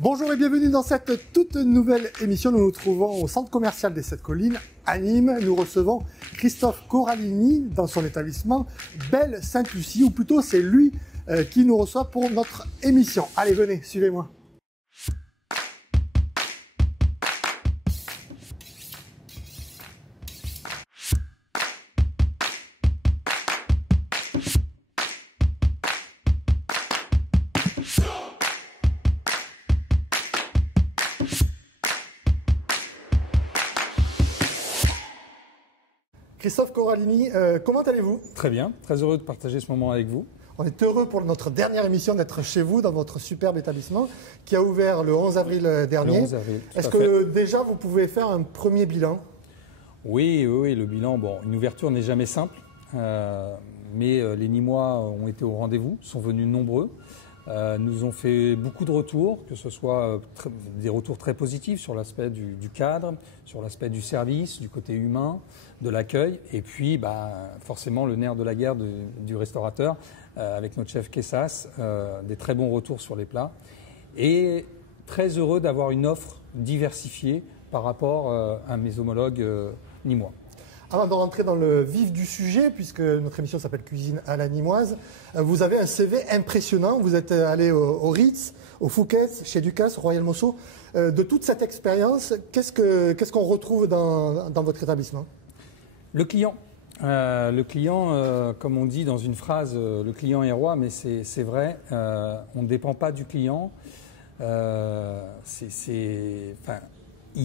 Bonjour et bienvenue dans cette toute nouvelle émission. Nous nous trouvons au centre commercial des 7 Collines à Nîmes. Nous recevons Christophe Corallini dans son établissement Belle Sainte-Lucie, ou plutôt c'est lui qui nous reçoit pour notre émission. Allez, venez, suivez-moi. Christophe Corallini, comment allez-vous? Très bien, très heureux de partager ce moment avec vous. On est heureux pour notre dernière émission d'être chez vous, dans votre superbe établissement, qui a ouvert le 11 avril dernier. Le 11 avril, Est-ce que déjà vous pouvez faire un premier bilan? Oui, le bilan, bon, une ouverture n'est jamais simple, mais les Nîmois ont été au rendez-vous, sont venus nombreux, nous ont fait beaucoup de retours, que ce soit des retours très positifs sur l'aspect du cadre, sur l'aspect du service, du côté humain, de l'accueil, et puis forcément le nerf de la guerre du restaurateur, avec notre chef Kessas, des très bons retours sur les plats, et très heureux d'avoir une offre diversifiée par rapport à mes homologues nîmois. Avant de rentrer dans le vif du sujet, puisque notre émission s'appelle Cuisine à la Nîmoise, vous avez un CV impressionnant. Vous êtes allé au Ritz, au Fouquet's, chez Ducasse, Royal Mosso. De toute cette expérience, qu'est-ce qu'on retrouve dans votre établissement? Le client. Comme on dit dans une phrase, le client est roi, mais c'est vrai, on ne dépend pas du client. Il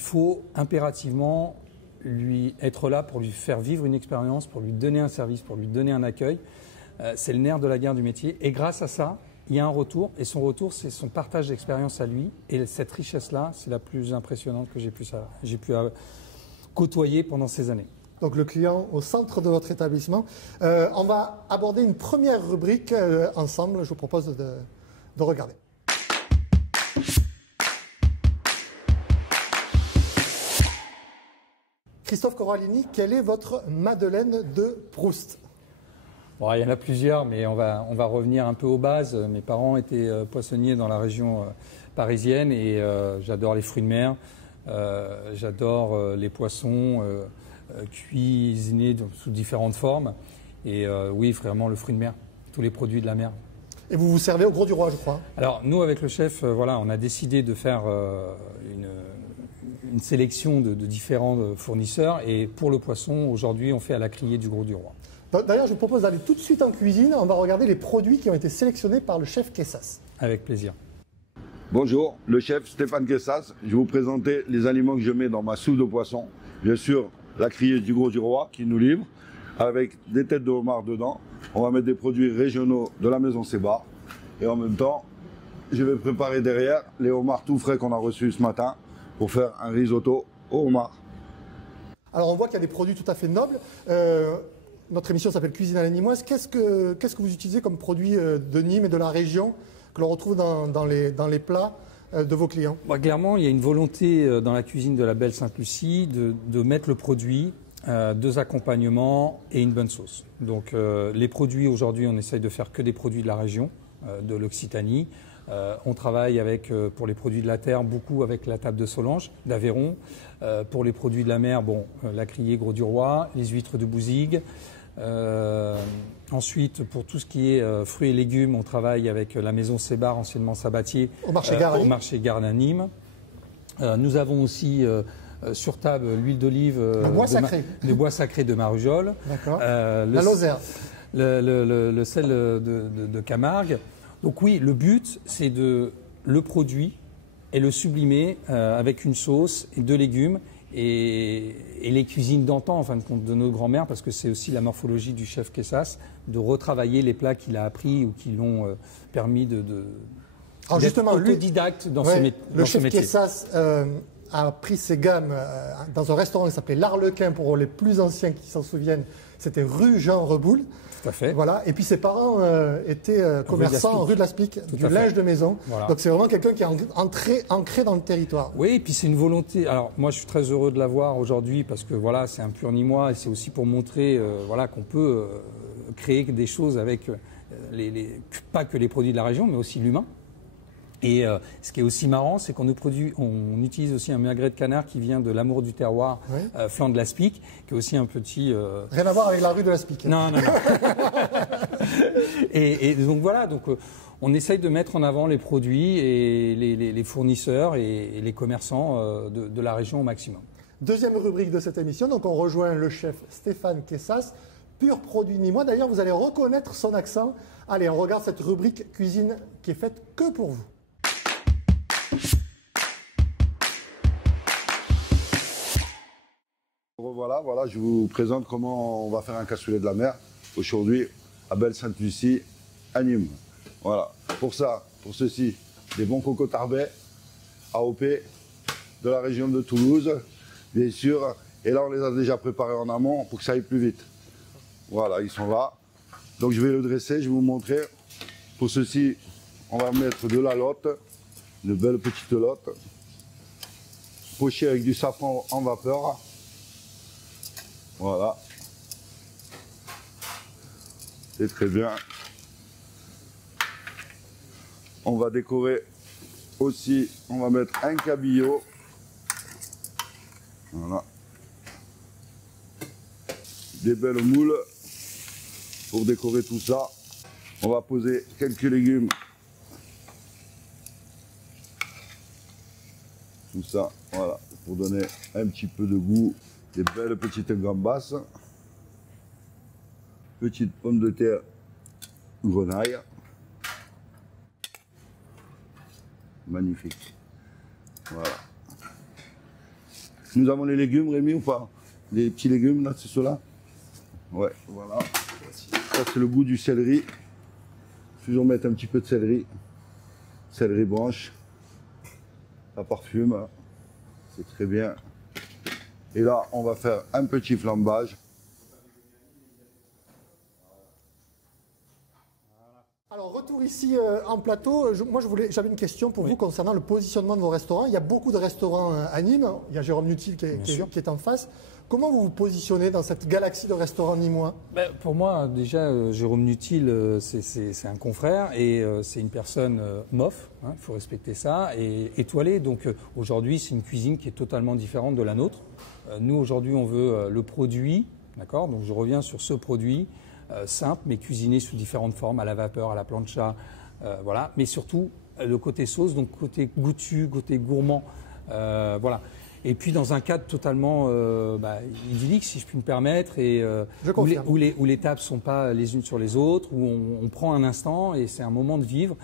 faut impérativement lui être là pour lui faire vivre une expérience, pour lui donner un service, pour lui donner un accueil. C'est le nerf de la guerre du métier. Et grâce à ça, il y a un retour. Et son retour, c'est son partage d'expérience à lui. Et cette richesse-là, c'est la plus impressionnante que j'ai pu côtoyer pendant ces années. Donc le client au centre de votre établissement. On va aborder une première rubrique ensemble. Je vous propose de regarder. Christophe Corallini, quelle est votre Madeleine de Proust? Bon, il y en a plusieurs, mais on va revenir un peu aux bases. Mes parents étaient poissonniers dans la région parisienne et j'adore les fruits de mer, j'adore les poissons cuisinés sous différentes formes. Et oui, vraiment le fruit de mer, tous les produits de la mer. Et vous vous servez au Gros du Roi, je crois. Alors nous, avec le chef, on a décidé de faire une sélection de différents fournisseurs. Et pour le poisson, aujourd'hui, on fait à la criée du Gros du Roi. D'ailleurs, je vous propose d'aller tout de suite en cuisine. On va regarder les produits qui ont été sélectionnés par le chef Kessas. Avec plaisir. Bonjour, le chef Stéphane Kessas. Je vais vous présenter les aliments que je mets dans ma soupe de poisson. Bien sûr, la criée du Gros du Roi qui nous livre, avec des têtes de homard dedans. On va mettre des produits régionaux de la maison Sébar. Et en même temps, je vais préparer derrière les homards tout frais qu'on a reçus ce matin pour faire un risotto au homard. Alors on voit qu'il y a des produits tout à fait nobles. Notre émission s'appelle Cuisine à la Nîmoise. Qu'est-ce que vous utilisez comme produits de Nîmes et de la région que l'on retrouve dans les plats de vos clients? Clairement, il y a une volonté dans la cuisine de la Belle Sainte-Lucie de mettre le produit, deux accompagnements et une bonne sauce. Donc les produits, aujourd'hui, on essaye de faire que des produits de la région, de l'Occitanie. On travaille pour les produits de la terre, beaucoup avec la table de Solange, d'Aveyron. Pour les produits de la mer, la criée Gros du Roi, les huîtres de Bouzigues. Ensuite, pour tout ce qui est fruits et légumes, on travaille avec la maison Sébar, anciennement Sabatier, au marché Gare à Nîmes. Nous avons aussi sur table l'huile d'olive de bois sacré de Marujol. D'accord. La Lozère. Le sel de Camargue. Donc oui, le but, c'est de le produit et le sublimer avec une sauce et deux légumes et les cuisines d'antan, en fin de compte, de nos grands-mères, parce que c'est aussi la morphologie du chef Kessas, de retravailler les plats qu'il a appris ou qui l'ont permis Alors justement, autodidacte dans ce métier. Le chef Kessas a pris ses gammes dans un restaurant qui s'appelait l'Arlequin, pour les plus anciens qui s'en souviennent. C'était rue Jean Reboul. Tout à fait. Voilà. Et puis ses parents étaient commerçants rue de l'Aspic, du linge de maison. Voilà. Donc c'est vraiment quelqu'un qui est ancré dans le territoire. Oui, et puis c'est une volonté. Alors moi je suis très heureux de l'avoir aujourd'hui parce que voilà, c'est un pur Nîmois et c'est aussi pour montrer qu'on peut créer des choses avec pas que les produits de la région, mais aussi l'humain. Et ce qui est aussi marrant, c'est qu'on on utilise aussi un magret de canard qui vient de l'amour du terroir, Oui. flanc de l'Aspic, qui est aussi un petit... Rien à voir avec la rue de l'Aspic. Non, non, non. et donc voilà, donc, on essaye de mettre en avant les produits et les fournisseurs et les commerçants de la région au maximum. Deuxième rubrique de cette émission, donc on rejoint le chef Stéphane Kessas, pur produit nîmois. D'ailleurs, vous allez reconnaître son accent. Allez, on regarde cette rubrique cuisine qui est faite que pour vous. Voilà, je vous présente comment on va faire un cassoulet de la mer aujourd'hui à Belle-Sainte-Lucie, à Nîmes. Voilà, pour ceci, des bons cocots tarbais, AOP, de la région de Toulouse, bien sûr. Et là, on les a déjà préparés en amont pour que ça aille plus vite. Voilà, ils sont là. Donc je vais le dresser, je vais vous montrer. Pour ceci, on va mettre de la lotte, une belle petite lotte, pochée avec du safran en vapeur. Voilà. C'est très bien. On va décorer aussi, on va mettre un cabillaud. Voilà. Des belles moules pour décorer tout ça. On va poser quelques légumes. Tout ça, voilà, pour donner un petit peu de goût. Des belles petites gambas. Petites pommes de terre grenaille. Magnifique. Voilà. Nous avons les légumes, Rémi, ou pas? Les petits légumes, là, c'est ceux-là? Ouais, voilà. Ça, c'est le goût du céleri. Toujours mettre un petit peu de céleri. Céleri branche. Ça parfume. C'est très bien. Et là, on va faire un petit flambage. Alors, retour ici en plateau. J'avais une question pour vous concernant le positionnement de vos restaurants. Il y a beaucoup de restaurants à Nîmes. Il y a Jérôme Nutil qui est en face. Comment vous vous positionnez dans cette galaxie de restaurants nîmois? Pour moi, déjà, Jérôme Nutil, c'est un confrère et c'est une personne MOF, hein, il faut respecter ça, et étoilée. Donc aujourd'hui, c'est une cuisine qui est totalement différente de la nôtre. Nous, aujourd'hui, on veut le produit, d'accord? Donc je reviens sur ce produit simple, mais cuisiné sous différentes formes, à la vapeur, à la plancha, voilà. Mais surtout, le côté sauce, donc côté goûtu, côté gourmand, voilà. Et puis dans un cadre totalement idyllique, si je puis me permettre, et où les tables ne sont pas les unes sur les autres, où on prend un instant et c'est un moment de vivre,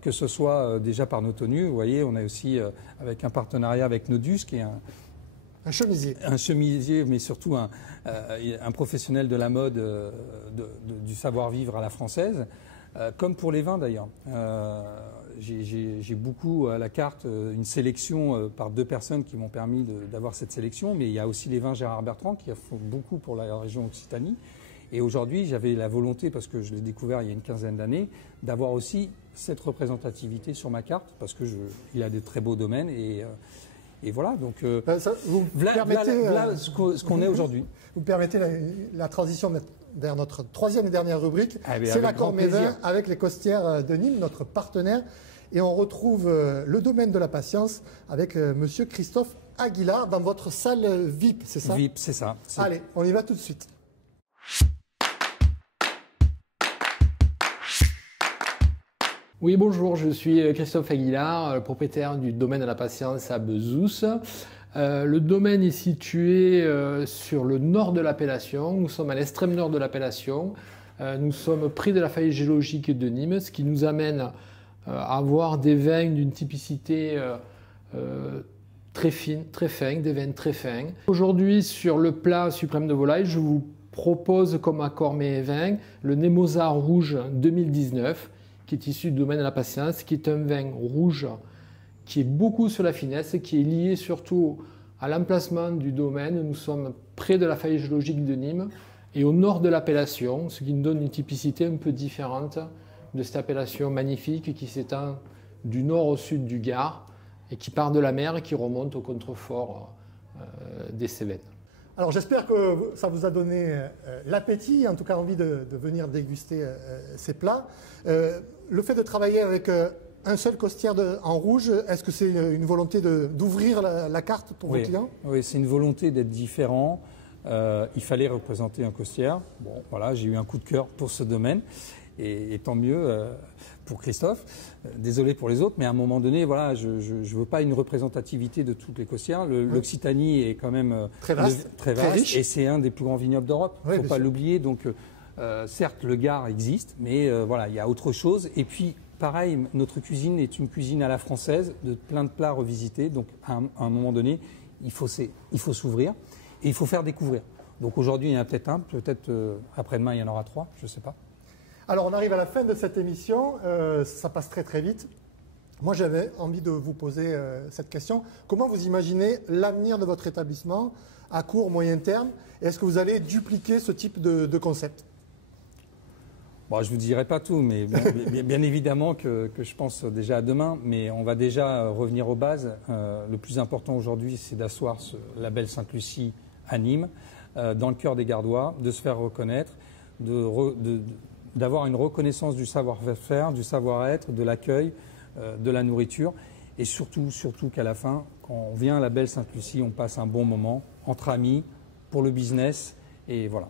que ce soit déjà par nos tenues. Vous voyez, on a aussi avec un partenariat avec Nodus, qui est un chemisier. Un chemisier, mais surtout un professionnel de la mode, du savoir-vivre à la française, comme pour les vins d'ailleurs. J'ai beaucoup à la carte une sélection par 2 personnes qui m'ont permis d'avoir cette sélection, mais il y a aussi les vins Gérard Bertrand qui font beaucoup pour la région Occitanie. Et aujourd'hui, j'avais la volonté, parce que je l'ai découvert il y a une quinzaine d'années, d'avoir aussi cette représentativité sur ma carte, parce qu'il a des très beaux domaines. Et voilà, donc voilà ce qu'on est aujourd'hui. Vous permettez la transition vers notre troisième et dernière rubrique. C'est l'accord Mévin avec les Costières de Nîmes, notre partenaire. Et on retrouve le domaine de la patience avec monsieur Christophe Aguilar dans votre salle VIP, c'est ça? VIP, c'est ça. Allez, on y va tout de suite. Oui, bonjour, je suis Christophe Aguilar, propriétaire du domaine de la patience à Bezous. Le domaine est situé sur le nord de l'appellation. Nous sommes à l'extrême nord de l'appellation. Nous sommes près de la faille géologique de Nîmes, ce qui nous amène à avoir des vins d'une typicité très fine, très fin, des vins très fins. Aujourd'hui, sur le plat suprême de volaille, je vous propose comme accord mes vins le Nemosa Rouge 2019, qui est issu du domaine de la patience, qui est un vin rouge qui est beaucoup sur la finesse, qui est lié surtout à l'emplacement du domaine. Nous sommes près de la faille géologique de Nîmes et au nord de l'appellation, ce qui nous donne une typicité un peu différente de cette appellation magnifique qui s'étend du nord au sud du Gard et qui part de la mer et qui remonte au contrefort des Cévennes. Alors j'espère que ça vous a donné l'appétit, en tout cas envie de venir déguster ces plats. Le fait de travailler avec un seul costière en rouge. Est-ce que c'est une volonté d'ouvrir la carte pour vos clients? Oui, c'est une volonté d'être différent. Il fallait représenter un costière. Bon, voilà, j'ai eu un coup de cœur pour ce domaine. Et tant mieux pour Christophe. Désolé pour les autres, mais à un moment donné, voilà, je ne veux pas une représentativité de toutes les costières. L'Occitanie est quand même très vaste, très riche, et c'est un des plus grands vignobles d'Europe. Il ne faut pas l'oublier. Donc, certes, le Gard existe, mais voilà, il y a autre chose. Et puis, pareil, notre cuisine est une cuisine à la française, de plein de plats revisités. Donc, à un moment donné, il faut s'ouvrir et il faut faire découvrir. Donc, aujourd'hui, il y en a peut-être un, peut-être après-demain, il y en aura 3, je ne sais pas. Alors, on arrive à la fin de cette émission. Ça passe très, très vite. Moi, j'avais envie de vous poser cette question. Comment vous imaginez l'avenir de votre établissement à court, moyen terme? Est-ce que vous allez dupliquer ce type de concept? Bon, je ne vous dirai pas tout, mais bien évidemment que je pense déjà à demain. Mais on va déjà revenir aux bases. Le plus important aujourd'hui, c'est d'asseoir ce label Sainte-Lucie à Nîmes, dans le cœur des Gardois, de se faire reconnaître, d'avoir une reconnaissance du savoir-faire, du savoir-être, de l'accueil, de la nourriture. Et surtout qu'à la fin, quand on vient à la belle Sainte-Lucie, on passe un bon moment entre amis, pour le business, et voilà.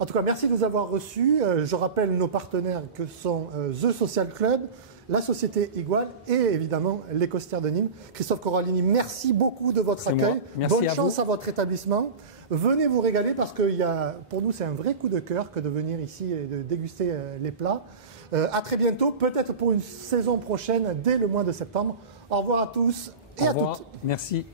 En tout cas, merci de nous avoir reçus. Je rappelle nos partenaires que sont The Social Club, la Société Igual et évidemment les Costières de Nîmes. Christophe Corallini, merci beaucoup de votre accueil. Bonne chance à votre établissement. Venez vous régaler parce que pour nous, c'est un vrai coup de cœur que de venir ici et de déguster les plats. À très bientôt, peut-être pour une saison prochaine, dès le mois de septembre. Au revoir à tous et à toutes. Merci.